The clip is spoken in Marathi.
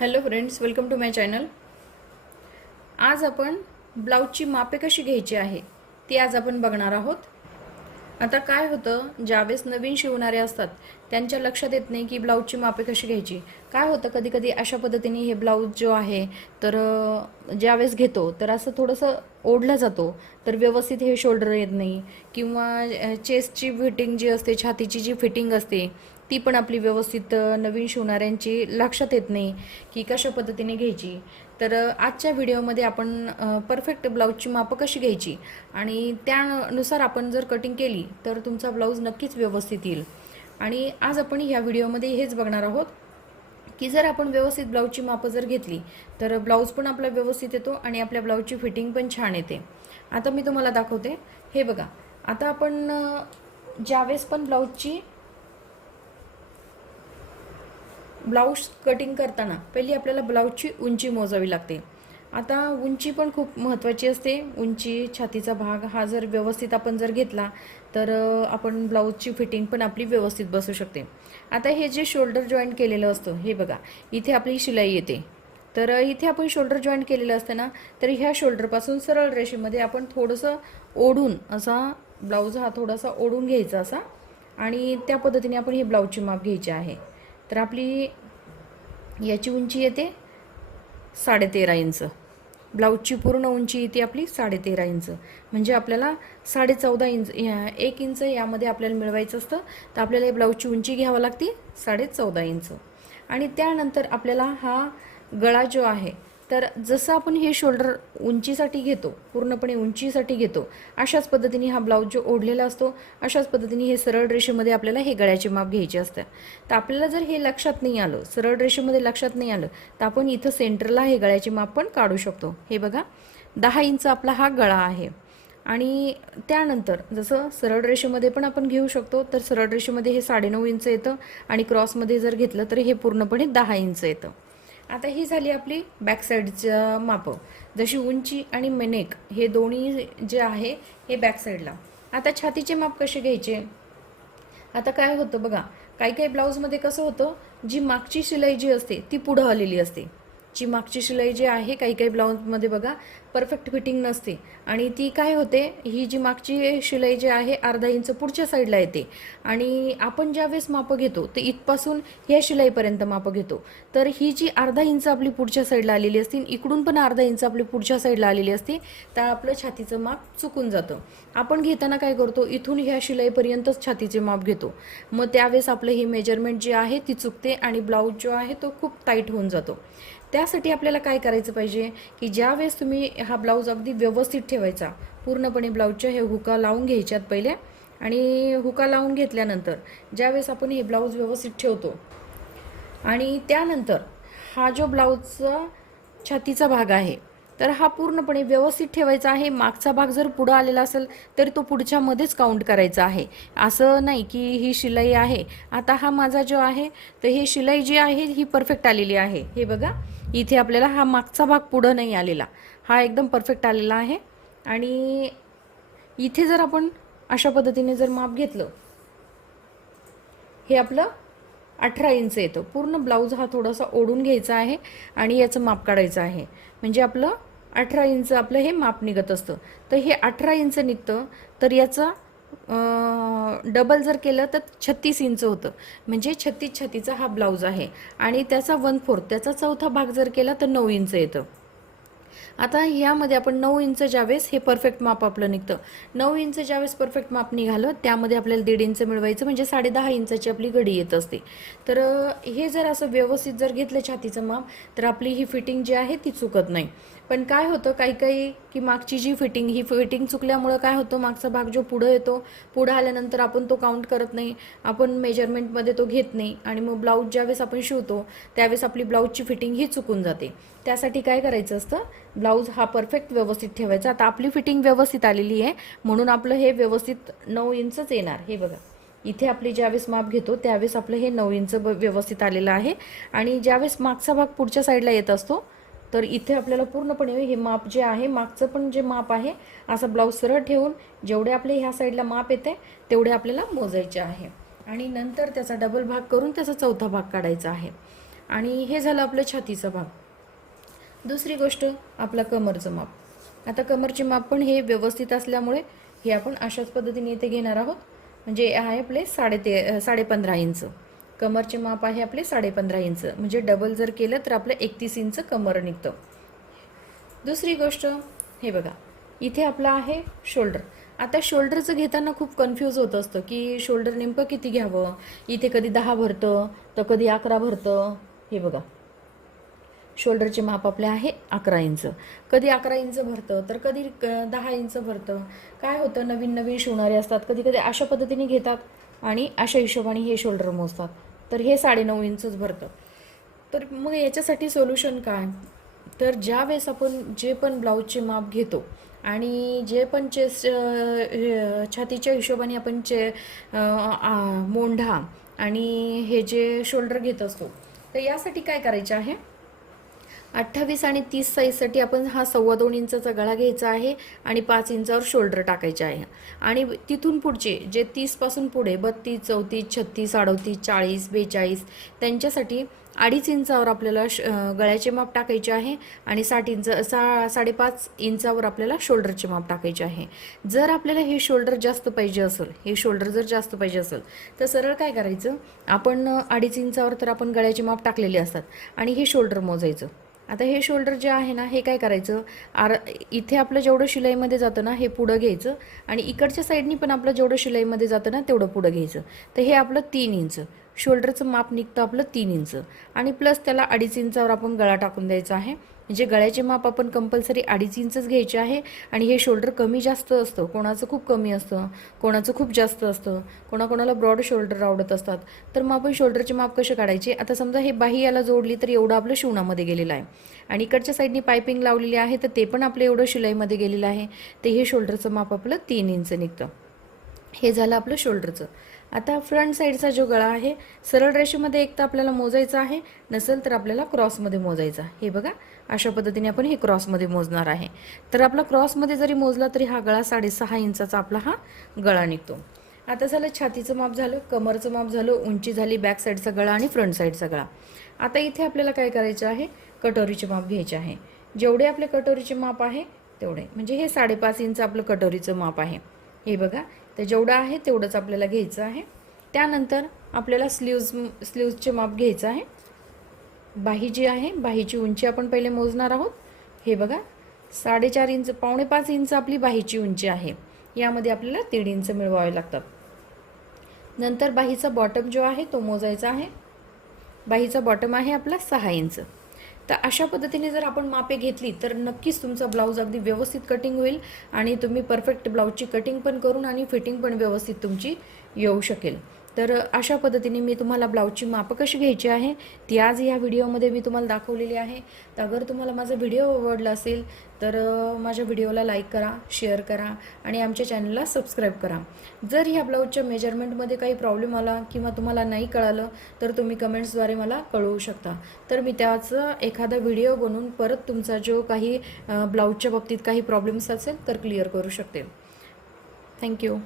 Hello friends, welcome to my channel. आज आपण ब्लाऊजची मापे कशी घ्यायची आहे ती आज आपण बघणार आहोत. आता काय होतं, ज्यावेळेस नवीन शिवणारे असतात त्यांच्या लक्षात येत नाही की ब्लाऊजची मापे कशी घ्यायची. काय होतं, कधी कधी अशा पद्धतीने हे ब्लाऊज जो आहे तर ज्यावेळेस घेतो तर असं थोडंसं ओढला जातो, तर व्यवस्थित हे शोल्डर येत नाही किंवा चेस्टची फिटिंग जी असते, छातीची जी फिटिंग असते ती पण आपली व्यवस्थित नवीन शिवणाऱ्यांची लक्षात येत नाही की कशा पद्धतीने घ्यायची. तर आजच्या व्हिडिओमध्ये आपण परफेक्ट ब्लाऊजची मापं कशी घ्यायची आणि त्यानुसार आपण जर कटिंग केली तर तुमचा ब्लाऊज नक्कीच व्यवस्थित येईल. आणि आज आपण ह्या व्हिडिओमध्ये हेच बघणार आहोत की जर आपण व्यवस्थित ब्लाऊजची मापं जर घेतली तर ब्लाऊज पण आपला व्यवस्थित येतो आणि आपल्या ब्लाऊजची फिटिंग पण छान येते. आता मी तुम्हाला दाखवते. हे बघा, आता आपण ज्यावेळेस पण ब्लाऊज कटिंग करताना पहिली आपल्याला ब्लाऊजची उंची मोजावी लागते. आता उंची पण खूप महत्त्वाची असते. उंची, छातीचा भाग हा जर व्यवस्थित आपण जर घेतला तर आपण ब्लाऊजची फिटिंग पण आपली व्यवस्थित बसू शकते. आता हे जे शोल्डर जॉईंट केलेलं असतं, हे बघा, इथे आपली शिलाई येते. तर इथे आपण शोल्डर जॉईंट केलेलं असतं ना, तर ह्या शोल्डरपासून सरळ रेषेमध्ये आपण थोडंसं ओढून असा ब्लाऊज हा थोडासा ओढून घ्यायचा असा, आणि त्या पद्धतीने आपण ही ब्लाऊजची माप घ्यायची आहे. तर आपली याची उंची येते 13.5 इंच. ब्लाऊजची पूर्ण उंची येते आपली 13.5 इंच. म्हणजे आपल्याला 14.5 इंच, 1 इंच यामध्ये आपल्याला मिळवायचं असतं. तर आपल्याला ब्लाऊजची उंची घ्यावी लागते 14.5 इंच. आणि त्यानंतर आपल्याला हा गळा जो आहे, तर जसं आपण हे शोल्डर उंचीसाठी घेतो, पूर्णपणे उंचीसाठी घेतो, अशाच पद्धतीने हा ब्लाऊज जो ओढलेला असतो, अशाच पद्धतीने हे सरळ रेषेमध्ये आपल्याला हे गळ्याचे माप घ्यायचे असतं. तर आपल्याला जर हे लक्षात नाही आलं, सरळ रेषेमध्ये लक्षात नाही आलं, तर आपण इथं सेंटरला हे गळ्याचे माप पण काढू शकतो. हे बघा, 10 इंच आपला हा गळा आहे. आणि त्यानंतर जसं सरळ रेषेमध्ये पण आपण घेऊ शकतो, तर सरळ रेषेमध्ये हे 9.5 इंच येतं आणि क्रॉसमध्ये जर घेतलं तर हे पूर्णपणे 10 इंच येतं. आता ही झाली आपली बॅक साईडचं मापं, जशी उंची आणि नेक हे दोन्ही जे आहे हे बॅक साईडला. आता छातीचे माप कसे घ्यायचे. आता काय होतं बघा, काही काही ब्लाऊजमध्ये कसं होतं, जी मागची शिलाई जी असते ती पुढं आलेली असते. जी मागची शिलाई जी आहे काही काही ब्लाऊजमध्ये बघा परफेक्ट फिटिंग नसते, आणि ती काय होते, ही जी मागची शिलाई जी आहे अर्धा इंच पुढच्या साईडला येते. आणि आपण ज्यावेळेस मापं घेतो ते इथपासून ह्या शिलाईपर्यंत मापं घेतो, तर ही जी अर्धा इंच आपली पुढच्या साईडला आलेली असते, इकडून पण अर्धा इंच आपली पुढच्या साईडला आलेली असते, तर आपलं छातीचं माप चुकून जातं. आपण घेताना काय करतो, इथून ह्या शिलाईपर्यंतच छातीचे माप घेतो. मग त्यावेळेस आपलं ही मेजरमेंट जी आहे ती चुकते आणि ब्लाऊज जो आहे तो खूप टाईट होऊन जातो. त्यासाठी आपल्याला काय करायचं पाहिजे की ज्यावेळेस तुम्ही हा ब्लाऊज अगदी व्यवस्थित ठेवायचा, पूर्णपणे ब्लाऊजच्या हे हुका लावून घ्यायच्यात पहिले, आणि हुका लावून घेतल्यानंतर ज्यावेळेस आपण हे ब्लाऊज व्यवस्थित ठेवतो आणि त्यानंतर हा जो ब्लाऊजचा छातीचा भाग आहे तर हा पूर्णपणे व्यवस्थित ठेवायचा आहे. मागचा भाग जर पुढं आलेला असेल तर तो पुढच्यामध्येच काउंट करायचा आहे. असं नाही की ही शिलाई आहे, आता हा माझा जो आहे तर ही शिलाई जी आहे ही परफेक्ट आलेली आहे. हे बघा, इथे आपल्याला हा मागचा भाग पुढं नाही आलेला, हा एकदम परफेक्ट आलेला आहे. आणि इथे जर आपण अशा पद्धतीने जर माप घेतलं, हे आपलं 18 इंच येतं. पूर्ण ब्लाऊज हा थोडासा ओढून घ्यायचा आहे आणि याचं माप काढायचं आहे. म्हणजे आपलं 18 इंच आपलं हे माप निघत असतं. तर हे 18 इंच निघतं, तर याचा डबल जर केलं तर 36 इंच होतं. म्हणजे 36 छातीचा हा ब्लाऊज आहे. आणि त्याचा 1/4 त्याचा चौथा भाग जर केला तर 9 इंच येतं. आता ह्यामध्ये आपण 9 इंच ज्यावेळेस हे परफेक्ट माप आपलं निघतं. 9 इंच ज्यावेळेस परफेक्ट माप निघालं त्यामध्ये आपल्याला 1.5 इंच मिळवायचं, म्हणजे 10.5 इंचाची आपली घडी येत असते. तर हे जर असं व्यवस्थित जर घेतलं छातीचं माप तर आपली ही फिटिंग जी आहे ती चुकत नाही. पण काय होतं काही काही की मागची जी फिटिंग ही फिटिंग चुकल्यामुळं काय होतं, मागचा भाग जो पुढं येतो, पुढं आल्यानंतर आपण तो काउंट करत नाही, आपण मेजरमेंटमध्ये तो घेत नाही, आणि मग ब्लाऊज ज्यावेळेस आपण शिवतो त्यावेळेस आपली ब्लाऊजची फिटिंग ही चुकून जाते. त्यासाठी काय करायचं असतं, ब्लाऊज हा परफेक्ट व्यवस्थित ठेवायचा. आता आपली फिटिंग व्यवस्थित आलेली आहे म्हणून आपलं हे व्यवस्थित 9 इंचच येणार. हे बघा, इथे आपली ज्यावेळेस माप घेतो त्यावेळेस आपलं हे 9 इंच व्यवस्थित आलेलं आहे. आणि ज्यावेळेस मागचा भाग पुढच्या साईडला येत असतो तर इथे आपल्याला पूर्णपणे हे माप जे आहे, मागचं पण जे माप आहे, असं ब्लाऊज सरळ ठेवून जेवढे आपले ह्या साईडला माप येते तेवढे आपल्याला मोजायचे आहे. आणि नंतर त्याचा डबल भाग करून त्याचा चौथा भाग काढायचा आहे. आणि हे झालं आपलं छातीचा भाग. दुसरी गोष्ट आपला कमरचं माप. आता कमरचे माप पण हे व्यवस्थित असल्यामुळे हे आपण अशाच पद्धतीने इथे घेणार आहोत. म्हणजे आहे आपले 15.5 इंच. कमरचे माप आहे आपले 15.5 इंच. म्हणजे डबल जर केलं तर आपलं 31 इंच कमर निघतं. दुसरी गोष्ट हे बघा, इथे आपला आहे शोल्डर. आता शोल्डरचं घेताना खूप कन्फ्यूज होत असतं की शोल्डर नेमकं किती घ्यावं. इथे कधी 10 भरतं तर कधी 11 भरतं. हे बघा, शोल्डरचे माप आपले आहे 11 इंच. कधी 11 इंच भरतं तर कधी 10 इंच भरतं. काय होतं, नवीन नवीन शिवणारे असतात, कधी कधी अशा पद्धतीने घेतात आणि अशा हिशोबाने हे शोल्डर मोजतात, तर हे 9.5 इंचच भरतं. तर मग याच्यासाठी सोल्युशन काय, तर ज्या वेळेस आपण जे पण ब्लाऊजचे माप घेतो आणि जे पण चेस्ट छातीच्या हिशोबाने आपण मोंढा आणि हे जे शोल्डर घेत असतो, तर यासाठी काय करायचे आहे, 28 आणि 30 साईजसाठी आपण हा 2.25 इंचाचा गळा घ्यायचा आहे आणि 5 इंचावर शोल्डर टाकायचे आहे. आणि तिथून पुढचे जे 30 पासून पुढे 32, 34, 36, 38, 40, 42 त्यांच्यासाठी 2.5 इंचावर आपल्याला गळ्याचे माप टाकायचे आहे आणि 5.5 इंचावर आपल्याला शोल्डरचे माप टाकायचे आहे. जर आपल्याला हे शोल्डर जास्त पाहिजे असेल, हे शोल्डर जर जास्त पाहिजे असेल तर सरळ काय करायचं, आपण 2.5 इंचावर तर आपण गळ्याचे माप टाकलेले असतात आणि हे शोल्डर मोजायचं. आता हे शोल्डर जे आहे ना, हे काय करायचं, इथे आपलं जेवढं शिलाईमध्ये जातं ना हे पुढं घ्यायचं आणि इकडच्या साईडनी पण आपलं जेवढं शिलाईमध्ये जातं ना तेवढं पुढं घ्यायचं. तर हे आपलं 3 इंच शोल्डरचं माप निघतं आपलं 3 इंच आणि प्लस त्याला 2.5 इंचावर आपण गळा टाकून द्यायचा आहे. म्हणजे गळ्याचे माप आपण कंपल्सरी 2.5 इंचच घ्यायचे आहे. आणि हे शोल्डर कमी जास्त असतं, कोणाचं खूप कमी असतं, कोणाचं खूप जास्त असतं, कोणाकोणाला ब्रॉड शोल्डर आवडत असतात. तर मग आपण शोल्डरचे माप कसे काढायचे, आता समजा हे बाही याला जोडली तर एवढं आपलं शिवणामध्ये गेलेलं आहे आणि इकडच्या साईडनी पायपिंग लावलेली आहे तर ते पण आपलं एवढं शिलाईमध्ये गेलेलं आहे. तर हे शोल्डरचं माप आपलं 3 इंच निघतं. हे झालं आपलं शोल्डरचं. आता फ्रंट साईडचा जो गळा आहे, सरळ रेषेमध्ये एक तर आपल्याला मोजायचा आहे, नसेल तर आपल्याला क्रॉसमध्ये मोजायचा. हे बघा, अशा पद्धतीने आपण हे क्रॉसमध्ये मोजणार आहे. तर आपला क्रॉसमध्ये जरी मोजला तरी हा गळा 6.5 इंचाचा आपला हा गळा निघतो. आता झालं छातीचं माप झालं, कमरचं माप झालं, उंची झाली, बॅक साईडचा गळा आणि फ्रंट साईडचा गळा. आता इथे आपल्याला काय करायचं आहे, कटोरीचे माप घ्यायचे आहे. जेवढे आपले कटोरीचे माप आहे तेवढे, म्हणजे हे 5.5 इंच आपलं कटोरीचं माप आहे. हे बघा, तर जेवढं आहे तेवढंच आपल्याला घ्यायचं आहे. त्यानंतर आपल्याला स्लीव्जचे माप घ्यायचं आहे. बाही जी आहे, बाहीची उंची आपण पहिले मोजणार आहोत. हे बघा, 4.5 इंच, 4.5 इंच आपली बाहीची उंची आहे. यामध्ये आपल्याला 1.5 इंच मिळवावे लागतात. नंतर बाहीचा बॉटम जो आहे तो मोजायचा आहे. बाहीचा बॉटम आहे आपला 6 इंच. तर अशा पद्धतीने जर आपण मापे घेतली तर नक्कीच तुमचा ब्लाऊज अगदी व्यवस्थित कटिंग होईल आणि तुम्ही परफेक्ट ब्लाऊजची कटिंग पण करून आणि फिटिंग पण व्यवस्थित तुमची येऊ शकेल. तर अशा पद्धतीने मी तुम्हाला ब्लाऊजची मापं कशी घ्यायची आहे ती आज ह्या व्हिडिओमध्ये मी तुम्हाला दाखवलेली आहे. तर अगर तुम्हाला माझा व्हिडिओ आवडला असेल तर माझ्या व्हिडिओला लाईक करा, शेअर करा आणि आमच्या चॅनलला सबस्क्राईब करा. जर ह्या ब्लाऊजच्या मेजरमेंटमध्ये काही प्रॉब्लेम आला किंवा तुम्हाला नाही कळालं तर तुम्ही कमेंट्सद्वारे मला कळवू शकता. तर मी त्याचा एखादा व्हिडिओ बनवून परत तुमचा जो काही ब्लाऊजच्या बाबतीत काही प्रॉब्लेम्स असेल तर क्लिअर करू शकते. थँक्यू.